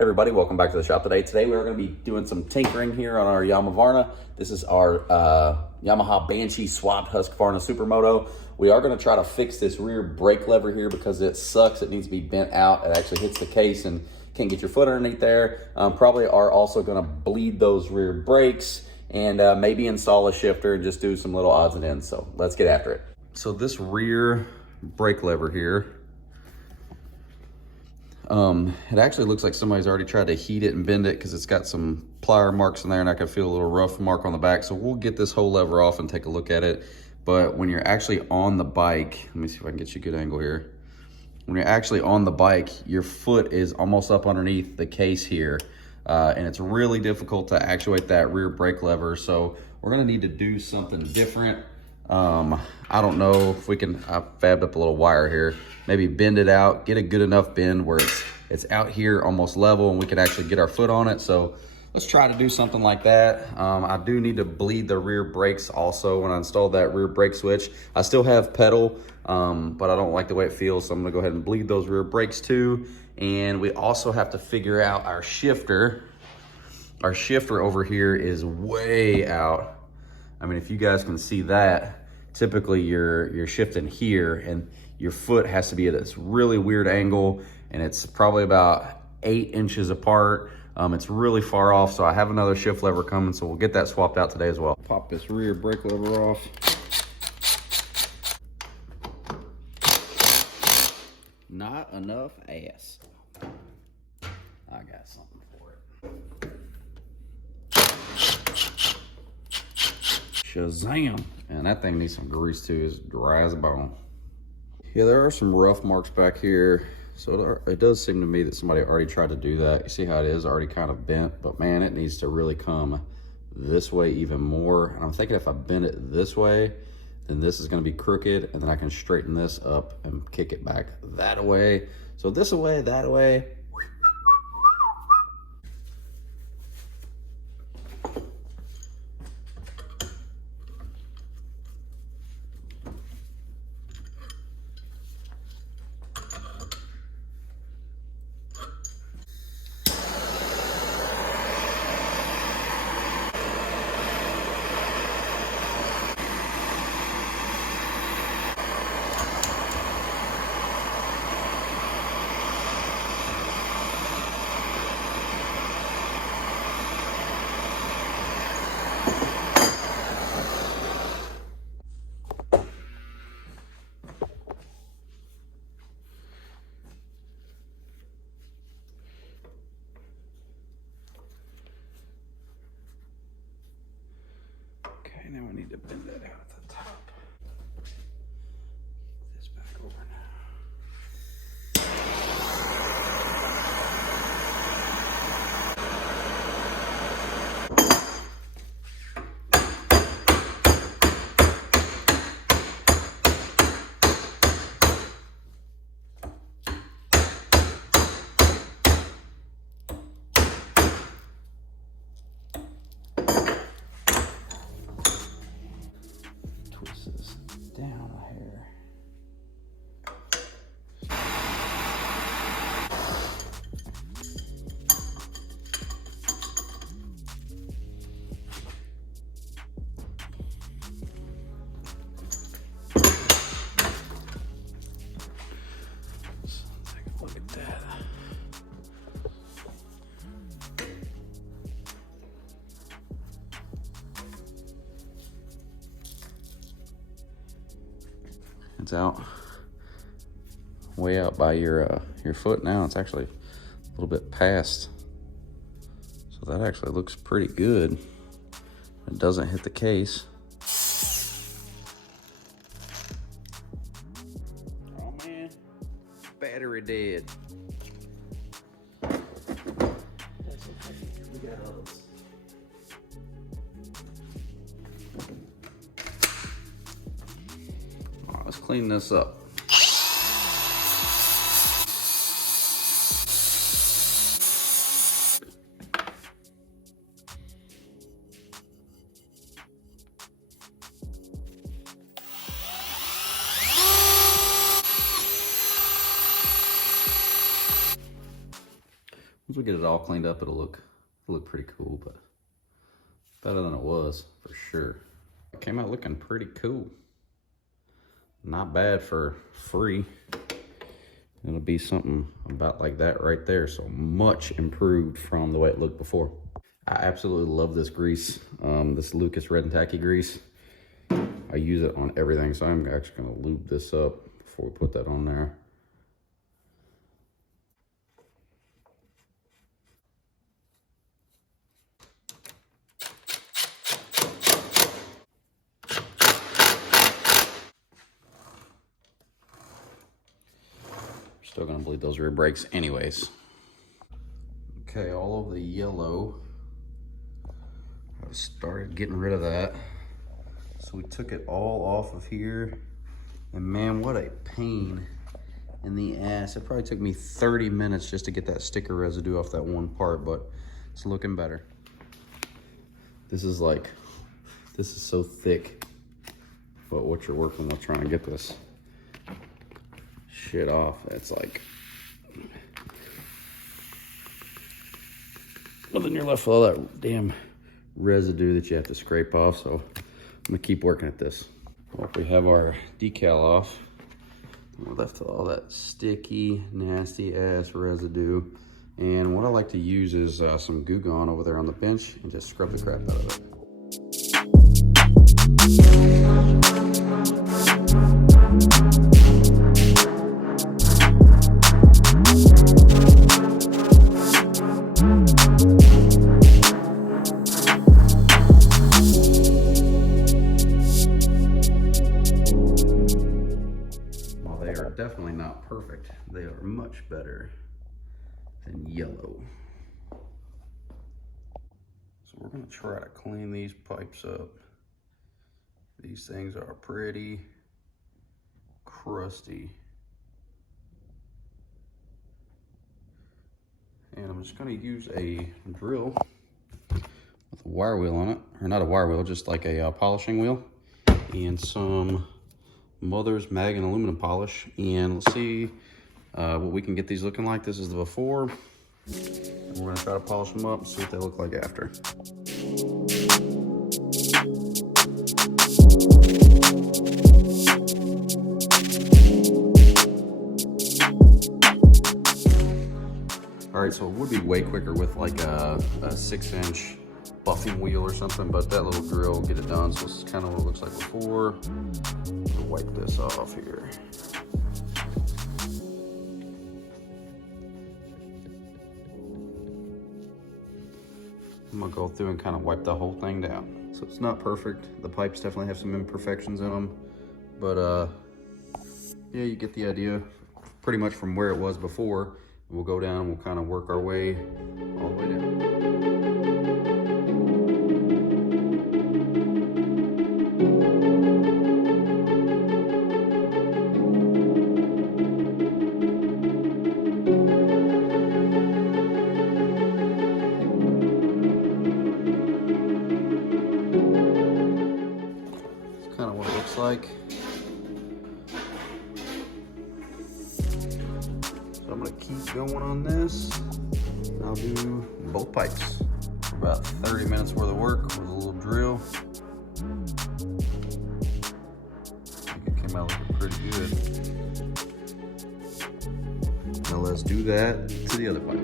Everybody, welcome back to the shop today. Today we're going to be doing some tinkering here on our Yamaha. This is our Yamaha Banshee swapped Husqvarna Supermoto. We are going to try to fix this rear brake lever here because it sucks. It needs to be bent out. It actually hits the case and can't get your foot underneath there. Probably are also going to bleed those rear brakes and maybe install a shifter and just do some little odds and ends. So let's get after it. So this rear brake lever here, it actually looks like somebody's already tried to heat it and bend it because it's got some plier marks in there and I can feel a little rough mark on the back. So we'll get this whole lever off and take a look at it. But when you're actually on the bike, let me see if I can get you a good angle here. When you're actually on the bike, your foot is almost up underneath the case here. And it's really difficult to actuate that rear brake lever. So we're gonna need to do something different. I don't know if we can, I fabbed up a little wire here, maybe bend it out, get a good enough bend where it's out here almost level and we can actually get our foot on it. So let's try to do something like that. I do need to bleed the rear brakes also when I installed that rear brake switch. I still have pedal, but I don't like the way it feels. So I'm gonna go ahead and bleed those rear brakes too. And we also have to figure out our shifter. Our shifter over here is way out. I mean, if you guys can see that, typically you're shifting here and your foot has to be at this really weird angle and it's probably about 8 inches apart. It's really far off, so I have another shift lever coming, so we'll get that swapped out today as well. Pop this rear brake lever off. Not enough ass. I got something for it. Shazam. And that thing needs some grease too. It's dry as a bone. Yeah, there are some rough marks back here. So it does seem to me that somebody already tried to do that. You see how it is already kind of bent, but man, it needs to really come this way even more. And I'm thinking if I bend it this way, then this is gonna be crooked and then I can straighten this up and kick it back that way. So this way, that way. Okay, now I need to bend that out at the top. This back over now. Twist this down a hair. So take a look at that. It's out, way out by your foot now. It's actually a little bit past. So that actually looks pretty good. It doesn't hit the case. Oh man, battery dead. That's okay, we got others. Let's clean this up. Once we get it all cleaned up, it'll look pretty cool, but better than it was for sure. It came out looking pretty cool. Not bad for free. It'll be something about like that right there. So much improved from the way it looked before. I absolutely love this grease, this Lucas Red and Tacky grease. I use it on everything, so I'm actually gonna lube this up before we put that on there. Still gonna bleed those rear brakes anyways. Okay, all of the yellow, I started getting rid of that. So we took it all off of here, and man, what a pain in the ass. It probably took me 30 minutes just to get that sticker residue off that one part, but it's looking better. This is so thick, but what you're working with trying to get this shit off, it's like, well, then you're left with all that damn residue that you have to scrape off. So I'm gonna keep working at this. Well, we have our decal off, we're left with all that sticky, nasty ass residue. And what I like to use is some Goo Gone over there on the bench and just scrub the crap out of it. Definitely not perfect. They are much better than yellow. So we're going to try to clean these pipes up. These things are pretty crusty. And I'm just going to use a drill with a wire wheel on it. Or not a wire wheel, just like a polishing wheel. And some Mother's Mag and aluminum polish, and let's see what we can get these looking like. This is the before, and we're gonna try to polish them up and see what they look like after. All right, so it would be way quicker with like a 6-inch buffing wheel or something, but that little drill will get it done. So this is kind of what it looks like before. I'll wipe this off here. I'm gonna go through and kind of wipe the whole thing down. So it's not perfect. The pipes definitely have some imperfections in them, but yeah, you get the idea. Pretty much from where it was before. We'll go down and we'll kind of work our way all the way down. Like, so I'm gonna keep going on this. I'll do both pipes for about 30 minutes worth of work with a little drill. I think it came out looking pretty good. Now let's do that to the other pipe.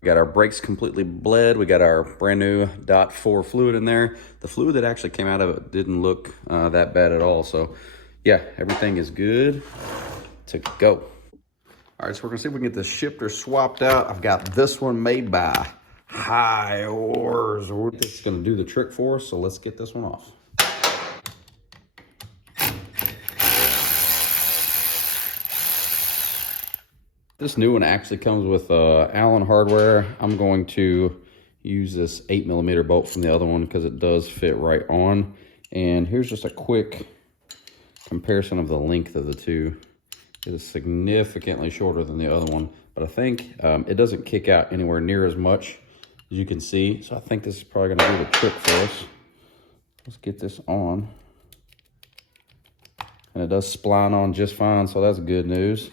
We got our brakes completely bled. We got our brand new .4 fluid in there. The fluid that actually came out of it didn't look that bad at all. So yeah, everything is good to go. All right, so we're gonna see if we can get the shifter swapped out. I've got this one made by High Ors. This is gonna do the trick for us, so let's get this one off. This new one actually comes with Allen hardware. I'm going to use this 8mm bolt from the other one because it does fit right on. And here's just a quick comparison of the length of the two. It is significantly shorter than the other one, but I think it doesn't kick out anywhere near as much as you can see. So I think this is probably gonna do the trick for us. Let's get this on. And it does spline on just fine, so that's good news.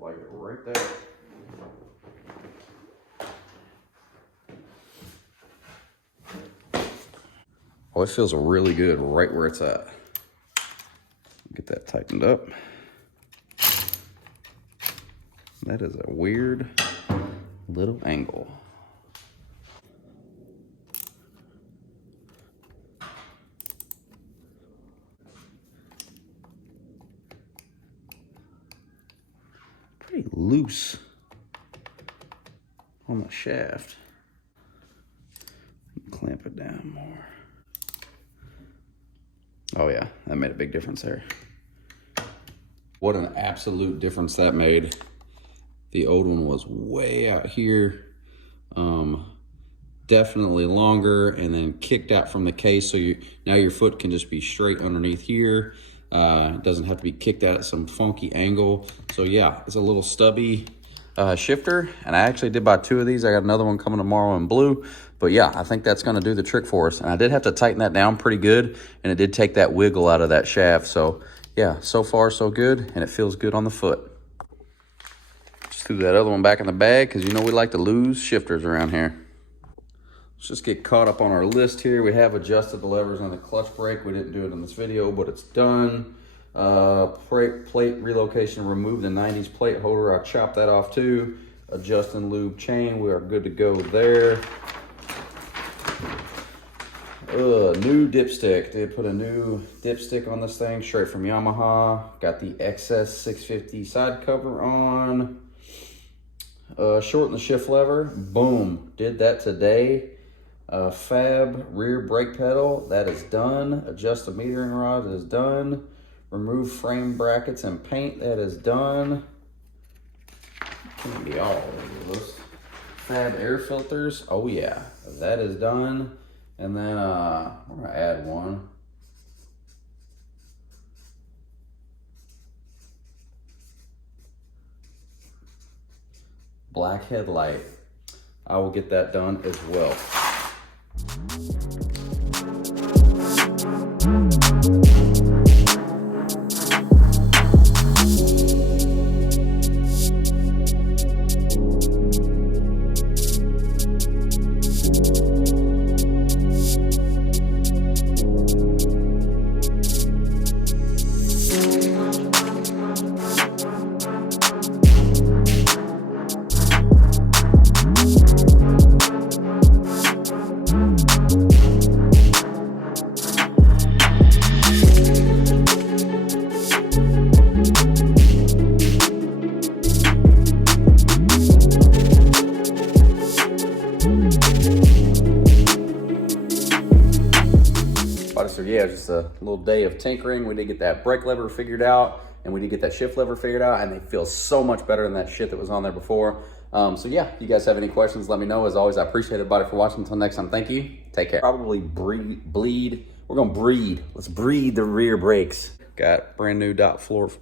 Like it right there. Oh, it feels really good right where it's at. Get that tightened up. That is a weird little angle. Pretty loose on the shaft. Clamp it down more. Oh yeah, that made a big difference there. What an absolute difference that made. The old one was way out here, definitely longer, and then kicked out from the case, so now your foot can just be straight underneath here. It doesn't have to be kicked out at some funky angle. So yeah, it's a little stubby shifter, and I actually did buy 2 of these. I got another one coming tomorrow in blue. But yeah, I think that's gonna do the trick for us. And I did have to tighten that down pretty good, and it did take that wiggle out of that shaft. So yeah, so far so good, and it feels good on the foot. Just threw that other one back in the bag, because you know we like to lose shifters around here. Let's just get caught up on our list here. We have adjusted the levers on the clutch brake. We didn't do it in this video, but it's done. Plate relocation, remove the 90s plate holder. I chopped that off too. Adjust and lube chain. We are good to go there. New dipstick. Did put a new dipstick on this thing straight from Yamaha. Got the XS 650 side cover on. Shorten the shift lever. Boom. Did that today. Fab rear brake pedal. That is done. Adjust the metering rod. Is done. Remove frame brackets and paint. That is done. Can't be all over this. Fab air filters. Oh yeah. That is done. And then we're gonna add one. Black headlight. I will get that done as well. So yeah, just a little day of tinkering. We did get that brake lever figured out, and we did get that shift lever figured out, and they feel so much better than that shit that was on there before. So yeah, if you guys have any questions, let me know. As always, I appreciate everybody for watching. Until next time, thank you. Take care. Probably bleed. We're gonna breed. Let's breed the rear brakes. Got brand new .4